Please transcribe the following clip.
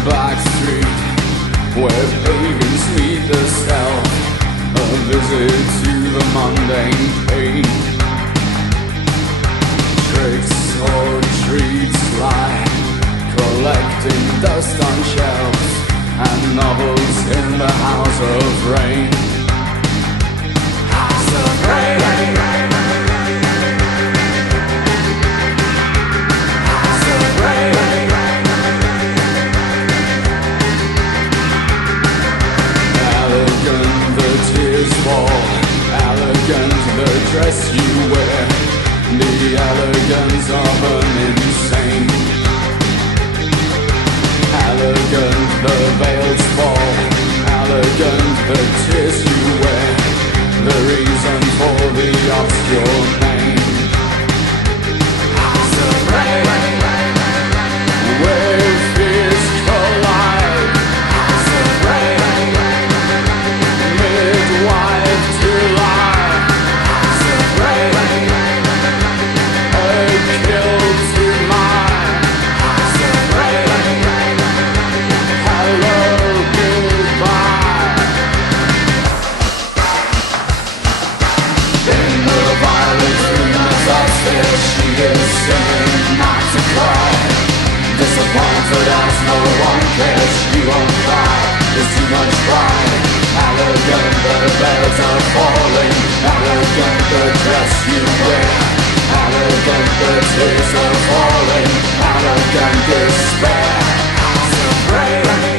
Back street where pagans meet the stealth, a visit to the mundane pain. Tricks or treats lie, collecting dust on shelves, and novels in the house of rain. House of rain. House of rain. Elegant the tears fall, elegant the dress you wear, the elegance of an insane. Elegant the veils fall, elegant the tears you wear, the reason for the obscure name. House of rain, where fears collide. House of rain, midwife to lie. House of rain, a kill to mine. House of rain, hello, goodbye. In the violet ruins upstairs, she is singing not to cry. Disappointed as no one cares, you won't cry, there's too much pride. Elegant the bells are falling, elegant the dress you wear, elegant the tears are falling, elegant despair. House of rain.